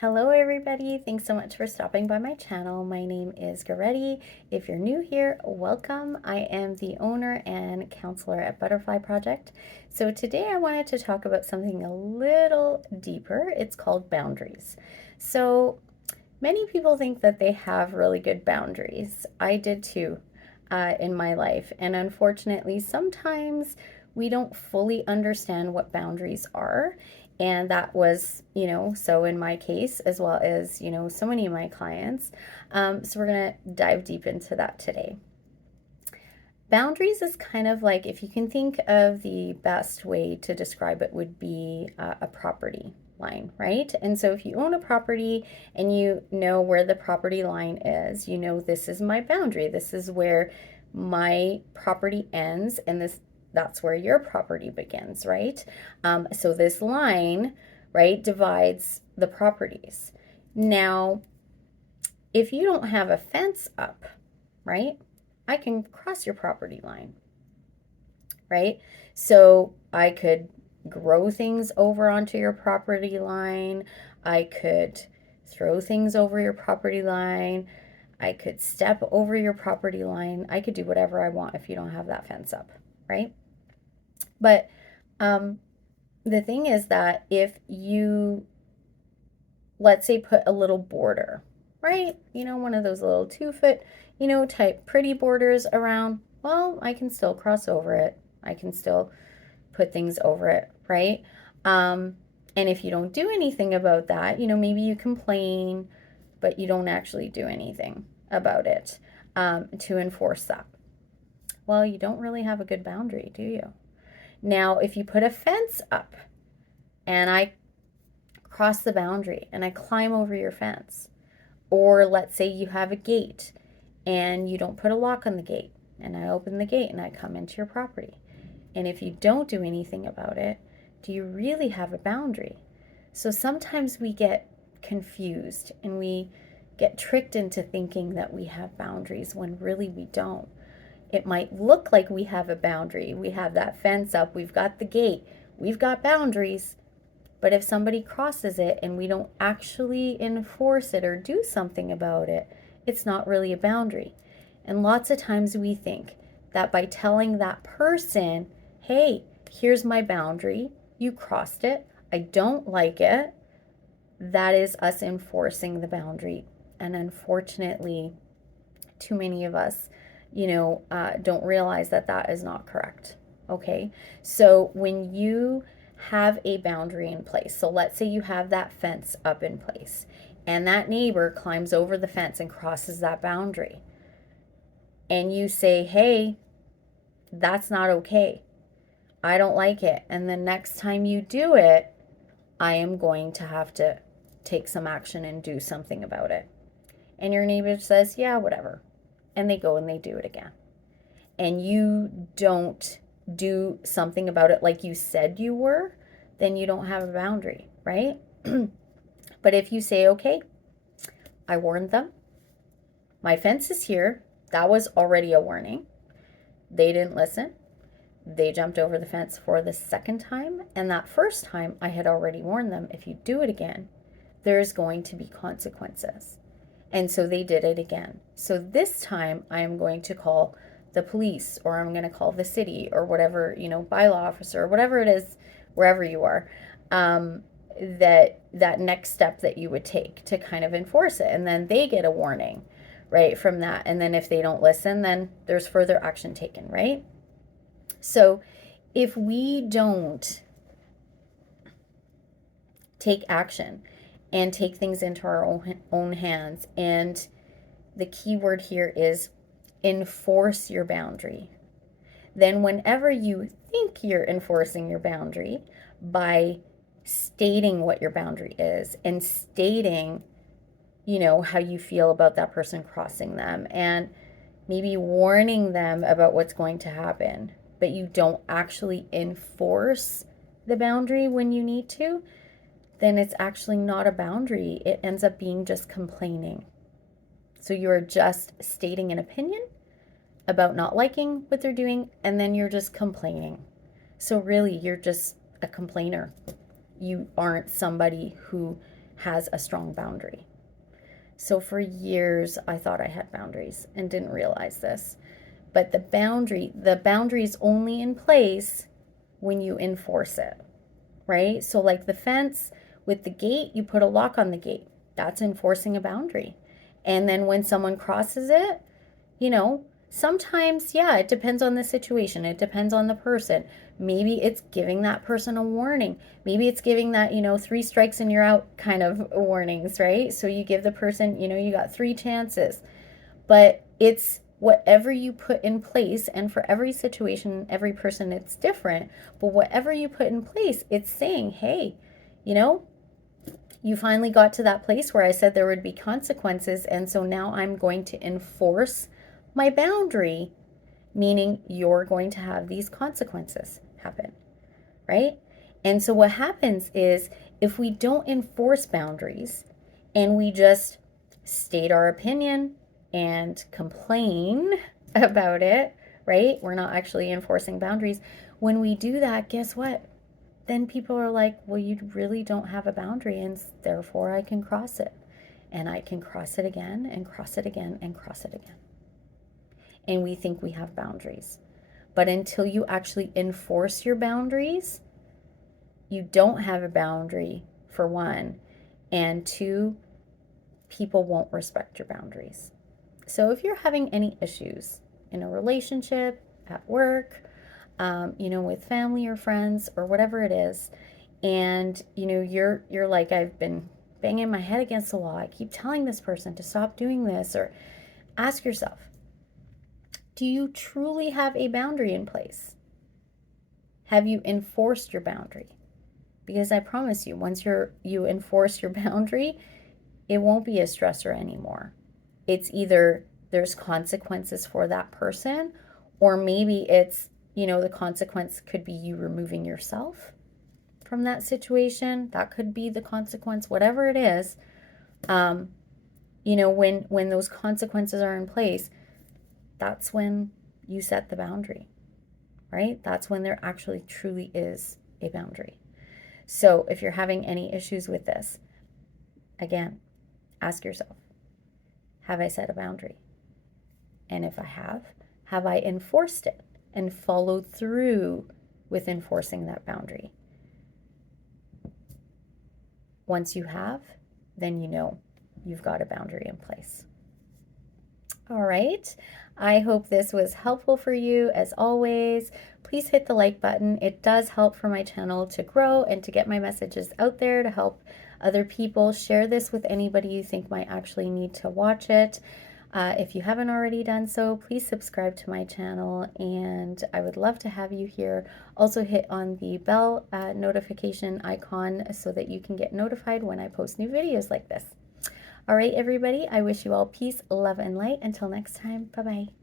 Hello everybody, thanks so much for stopping by my channel. My name is Goretti. If you're new here, welcome. I am the owner and counselor at Butterfly Project. So today I wanted to talk about something a little deeper. It's called boundaries. So many people think that they have really good boundaries. I did too in my life. And unfortunately, sometimes we don't fully understand what boundaries are. And that was, so in my case, as well as, so many of my clients. So we're going to dive deep into that today. Boundaries is kind of like, if you can think of the best way to describe it, would be a property line, right? And so if you own a property and you know where the property line is, you know this is my boundary. This is where my property ends, and that's where your property begins, right? So this line, right, divides the properties. Now, if you don't have a fence up, right, I can cross your property line, right? So I could grow things over onto your property line. I could throw things over your property line. I could step over your property line. I could do whatever I want if you don't have that fence up, right? But the thing is that if you, let's say, put a little border, right? One of those little 2 foot, type pretty borders around, well, I can still cross over it. I can still put things over it, right? And if you don't do anything about that, maybe you complain, but you don't actually do anything about it to enforce that. Well, you don't really have a good boundary, do you? Now, if you put a fence up and I cross the boundary and I climb over your fence, or let's say you have a gate and you don't put a lock on the gate, and I open the gate and I come into your property. And if you don't do anything about it, do you really have a boundary? So sometimes we get confused and we get tricked into thinking that we have boundaries when really we don't. It might look like we have a boundary. We have that fence up, we've got the gate, we've got boundaries. But if somebody crosses it and we don't actually enforce it or do something about it, it's not really a boundary. And lots of times we think that by telling that person, hey, here's my boundary, you crossed it, I don't like it, that is us enforcing the boundary. And unfortunately, too many of us, don't realize that that is not correct. Okay, so when you have a boundary in place, so let's say you have that fence up in place and that neighbor climbs over the fence and crosses that boundary, and you say, hey, that's not okay, I don't like it, and the next time you do it, I am going to have to take some action and do something about it. And your neighbor says, yeah, whatever, and they go and they do it again, and you don't do something about it like you said you were, then you don't have a boundary, right? But if you say, okay, I warned them, my fence is here, that was already a warning, they didn't listen, they jumped over the fence for the second time, and that first time I had already warned them, if you do it again, there's going to be consequences. And so they did it again. So this time I am going to call the police, or I'm going to call the city, or whatever, bylaw officer, or whatever it is, wherever you are, that next step that you would take to kind of enforce it. And then they get a warning, right, from that. And then if they don't listen, then there's further action taken, right? So if we don't take action and take things into our own hands, and the key word here is enforce your boundary, then whenever you think you're enforcing your boundary by stating what your boundary is and stating, how you feel about that person crossing them, and maybe warning them about what's going to happen, but you don't actually enforce the boundary when you need to, then it's actually not a boundary. It ends up being just complaining. So you're just stating an opinion about not liking what they're doing, and then you're just complaining. So really, you're just a complainer. You aren't somebody who has a strong boundary. So for years, I thought I had boundaries and didn't realize this. But the boundary is only in place when you enforce it, right? So like the fence with the gate, you put a lock on the gate. That's enforcing a boundary. And then when someone crosses it, sometimes, yeah, it depends on the situation. It depends on the person. Maybe it's giving that person a warning. Maybe it's giving that, 3 strikes and you're out kind of warnings, right? So you give the person, you got 3 chances. But it's whatever you put in place, and for every situation, every person, it's different. But whatever you put in place, it's saying, hey, you finally got to that place where I said there would be consequences. And so now I'm going to enforce my boundary, meaning you're going to have these consequences happen, right? And so what happens is if we don't enforce boundaries and we just state our opinion and complain about it, right? We're not actually enforcing boundaries. When we do that, guess what? Then people are like, well, you really don't have a boundary, and therefore I can cross it. And I can cross it again and cross it again and cross it again. And we think we have boundaries. But until you actually enforce your boundaries, you don't have a boundary, for one. And 2, people won't respect your boundaries. So if you're having any issues in a relationship, at work, with family or friends or whatever it is, and you're like, I've been banging my head against the wall. I keep telling this person to stop doing this. Or ask yourself, do you truly have a boundary in place? Have you enforced your boundary? Because I promise you, once you enforce your boundary, it won't be a stressor anymore. It's either there's consequences for that person, or maybe it's, the consequence could be you removing yourself from that situation. That could be the consequence, whatever it is. When those consequences are in place, that's when you set the boundary, right? That's when there actually truly is a boundary. So if you're having any issues with this, again, ask yourself, have I set a boundary? And if I have I enforced it and followed through with enforcing that boundary? Once you have, then you've got a boundary in place. All right. I hope this was helpful for you. As always, please hit the like button. It does help for my channel to grow and to get my messages out there to help other people. Share this with anybody you think might actually need to watch it. If you haven't already done so, please subscribe to my channel, and I would love to have you here. Also hit on the bell notification icon so that you can get notified when I post new videos like this. All right, everybody, I wish you all peace, love, and light. Until next time, bye-bye.